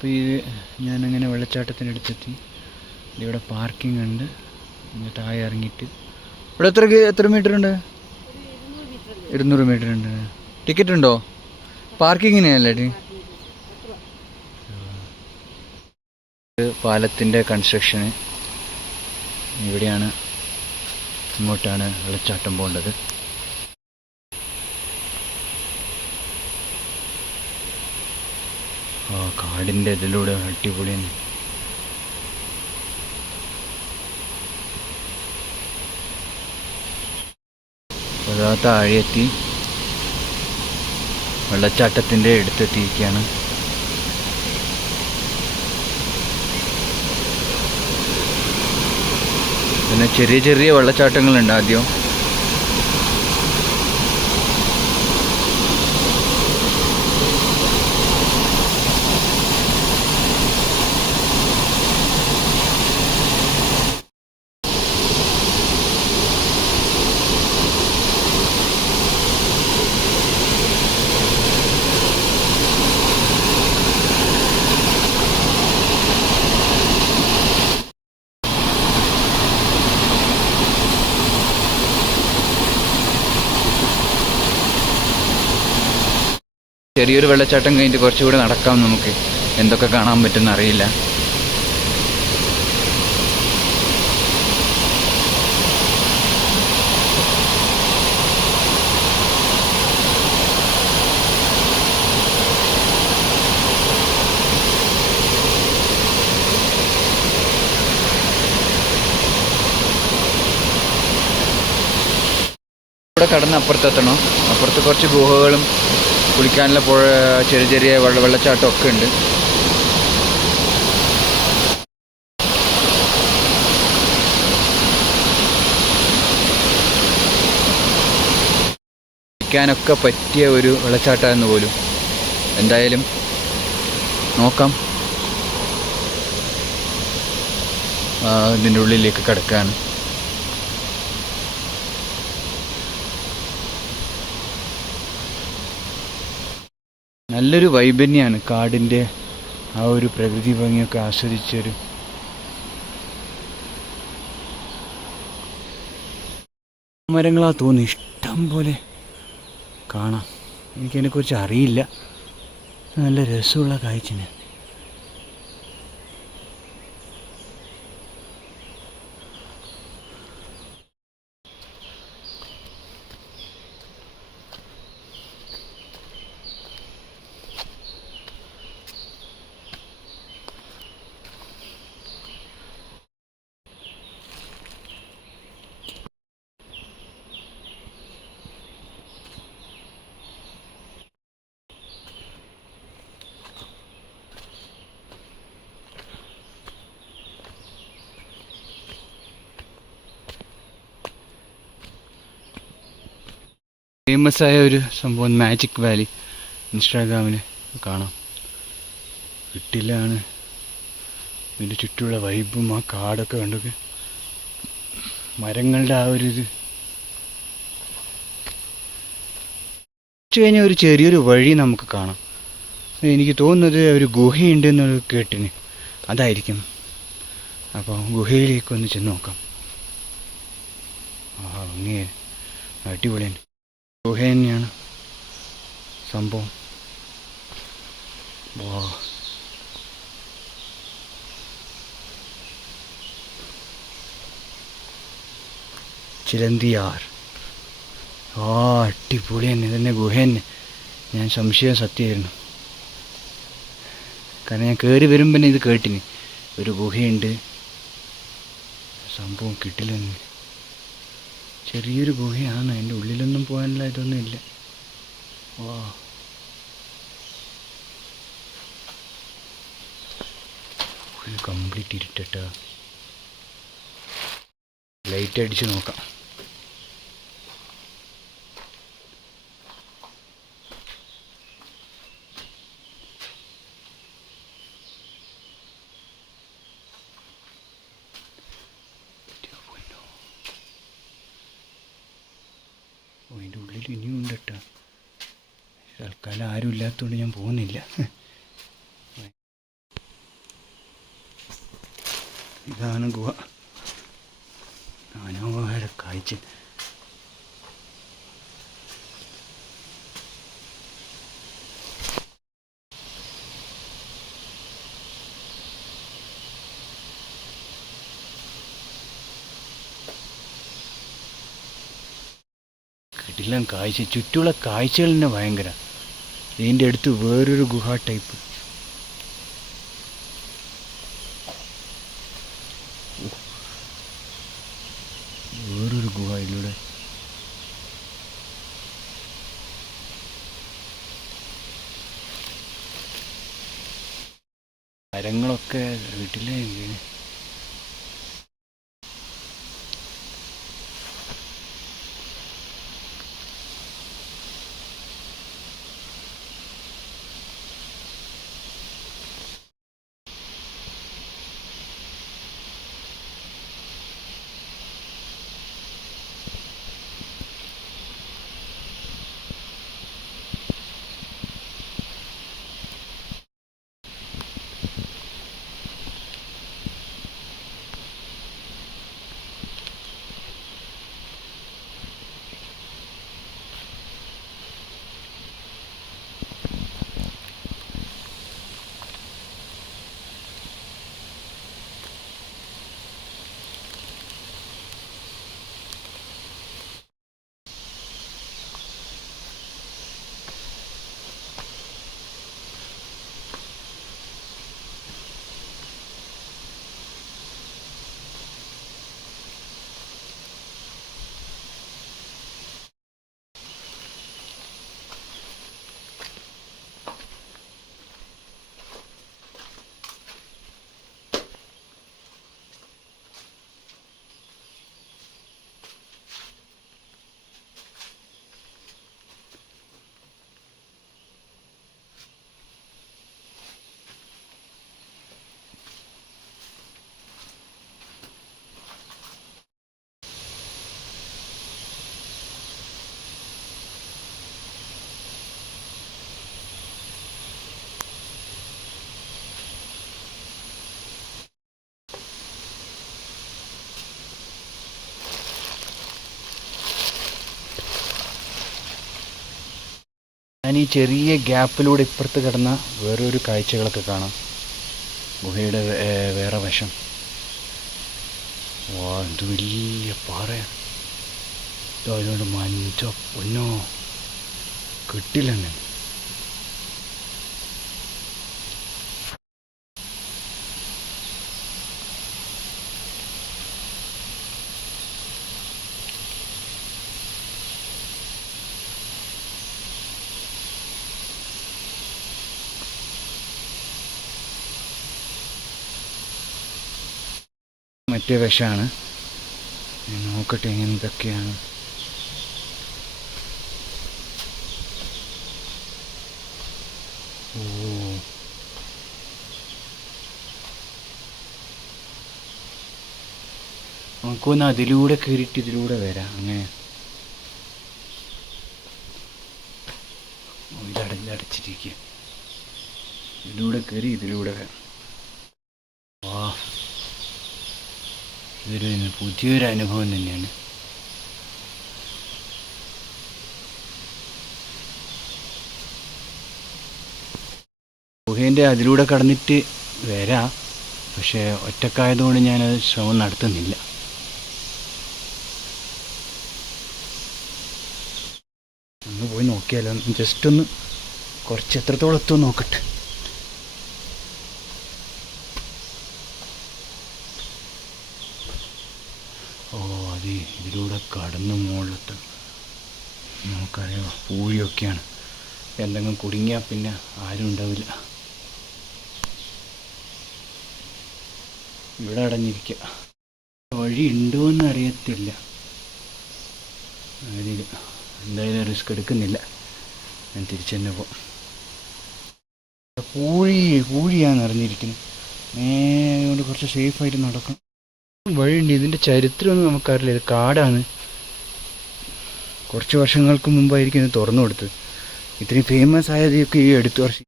അപ്പോൾ ഈ ഞാനങ്ങനെ വെള്ളച്ചാട്ടത്തിനടുത്തെത്തി. ഇവിടെ പാർക്കിംഗ് ഉണ്ട്. ഇങ്ങനെ താഴെ ഇറങ്ങിയിട്ട് ഇവിടെ എത്ര മീറ്റർ ഉണ്ട്? 200 മീറ്റർ ഉണ്ട്. ടിക്കറ്റ് ഉണ്ടോ? പാർക്കിങ്ങിനല്ലേ? പാലത്തിൻ്റെ കൺസ്ട്രക്ഷന് ഇവിടെയാണ്. ഇങ്ങോട്ടാണ് വെള്ളച്ചാട്ടം പോകേണ്ടത്. കാടിൻ്റെ ഇതിലൂടെ അടിപൊളിയാണ്. അതാ താഴെത്തി വെള്ളച്ചാട്ടത്തിൻ്റെ അടുത്തെത്തിയിരിക്കുകയാണ്. പിന്നെ ചെറിയ ചെറിയ വെള്ളച്ചാട്ടങ്ങളുണ്ട് ആദ്യം. ചെറിയൊരു വെള്ളച്ചാട്ടം കഴിഞ്ഞിട്ട് കുറച്ചുകൂടി നടക്കാം. നമുക്ക് എന്തൊക്കെ കാണാൻ പറ്റുമെന്ന് അറിയില്ല. ഇവിടെ കടന്ന് അപ്പുറത്തെത്തണം. അപ്പുറത്ത് കുറച്ച് ഗുഹകളും കുളിക്കാനുള്ള പുഴ, ചെറിയ ചെറിയ വെള്ളച്ചാട്ടമൊക്കെ ഉണ്ട്. കുളിക്കാനൊക്കെ പറ്റിയ ഒരു വെള്ളച്ചാട്ടമെന്ന് പോലും. എന്തായാലും നോക്കാം. ഇതിൻ്റെ ഉള്ളിലേക്ക് കിടക്കുകയാണ്. നല്ലൊരു വൈബ് തന്നെയാണ്. കാടിൻ്റെ ആ ഒരു പ്രകൃതി ഭംഗിയൊക്കെ ആസ്വദിച്ചൊരു മരങ്ങളാ തോന്നി ഇഷ്ടം പോലെ കാണാം. എനിക്കതിനെക്കുറിച്ച് അറിയില്ല. നല്ല രസമുള്ള കാഴ്ചയാണ്. ഫേമസായ ഒരു സംഭവം മാജിക് വാലി ഇൻസ്റ്റാഗ്രാമിൽ കാണാം. വീട്ടിലാണ് ഇതിൻ്റെ ചുറ്റുമുള്ള വൈബും ആ കാടൊക്കെ കണ്ടൊക്കെ മരങ്ങളുടെ ആ ഒരു ഇത്. കുറച്ച് കഴിഞ്ഞാൽ ഒരു ചെറിയൊരു വഴി നമുക്ക് കാണാം. എനിക്ക് തോന്നുന്നത് ഒരു ഗുഹയുണ്ടെന്നത് കേട്ടിന്, അതായിരിക്കും. അപ്പോൾ ഗുഹയിലേക്കൊന്ന് ചെന്ന് നോക്കാം. അങ്ങനെ അടിപൊളിയാണ്. ഗുഹ തന്നെയാണ് സംഭവം. ചിലന്തിയാർ. അടിപൊളി തന്നെ. ഇതന്നെ ഗുഹ തന്നെ. ഞാൻ സംശയം സത്യമായിരുന്നു. കാരണം ഞാൻ കയറി വരുമ്പോൾ ഇത് കേട്ടിന്, ഒരു ഗുഹയുണ്ട്. സംഭവം കിട്ടില്ല. ചെറിയൊരു ഗുഹയാണ്. അതിൻ്റെ ഉള്ളിലൊന്നും പോകാനുള്ള ഇതൊന്നും ഇല്ല. കംപ്ലീറ്റ് ഇരുട്ടട്ടാ. ലൈറ്റ് അടിച്ച് നോക്കാം. അതിൻ്റെ ഉള്ളിൽ ഇനിയും ഉണ്ട് കേട്ടോ. തൽക്കാലം ആരും ഇല്ലാത്തതുകൊണ്ട് ഞാൻ പോകുന്നില്ല. ഇതാണ് ഗുഹ. മനോഹര കാഴ്ച. കിടിലൻ കാഴ്ച. ചുറ്റുമുള്ള കാഴ്ചകൾ തന്നെ ഭയങ്കര. ഇതിൻ്റെ അടുത്ത് വേറൊരു ഗുഹ ടൈപ്പ്. വേറൊരു ഗുഹ ഇതിലൂടെ. മരങ്ങളൊക്കെ വീട്ടിലെ ഞാൻ ഈ ചെറിയ ഗ്യാപ്പിലൂടെ ഇപ്പുറത്ത് കിടന്ന വേറൊരു കാഴ്ചകളൊക്കെ കാണാം. ഗുഹയുടെ വേറെ വശം. വാ, എന്ത് വലിയ പാറയാണ്. അതുകൊണ്ട് മഞ്ചോ പൊന്നോ കിട്ടില്ലെന്ന്. മറ്റേ വശമാണ്. നോക്കട്ടെ എന്തൊക്കെയാണ്. ഓ, നമുക്കൊന്ന് അതിലൂടെ കയറിയിട്ട് ഇതിലൂടെ വരാം. അങ്ങനെ ഇതടച്ചിരിക്കുക. ഇതിലൂടെ കയറി ഇതിലൂടെ വരാം. വാ, ഇതൊരു പുതിയൊരു അനുഭവം തന്നെയാണ്. ഗുഹേൻ്റെ അതിലൂടെ കടന്നിട്ട് വരാം. പക്ഷേ ഒറ്റക്കായതുകൊണ്ട് ഞാനത് ശ്രമം നടത്തുന്നില്ല. ഒന്ന് പോയി നോക്കിയാലോ. ജസ്റ്റ് ഒന്ന് കുറച്ച് എത്രത്തോളം എത്തുമെന്ന് നോക്കട്ടെ. ഓ, അത് ഇതിലൂടെ കടന്ന് മുകളിലെത്തും. നമുക്കറിയാം പൂഴിയൊക്കെയാണ്. എന്തെങ്കിലും കുടുങ്ങിയാൽ പിന്നെ ആരും ഉണ്ടാവില്ല. ഇവിടെ അടഞ്ഞിരിക്കുക. വഴി ഉണ്ടോ എന്ന് അറിയത്തില്ല. അതിൽ എന്തായാലും റിസ്ക് എടുക്കുന്നില്ല. ഞാൻ തിരിച്ചു തന്നെ പോകാം. പൂഴിയാണ് അറിഞ്ഞിരിക്കുന്നത്. കൊണ്ട് കുറച്ച് സേഫായിട്ട് നടക്കണം. വഴിയുണ്ട്. ഇതിൻ്റെ ചരിത്രമൊന്നും നമുക്കറിയില്ല. ഇത് കാടാണ്. കുറച്ച് വർഷങ്ങൾക്ക് മുമ്പായിരിക്കും ഇത് തുറന്നു കൊടുത്തത്. ഇത്രയും ഫേമസ് ആയതൊക്കെ ഈ അടുത്ത വർഷം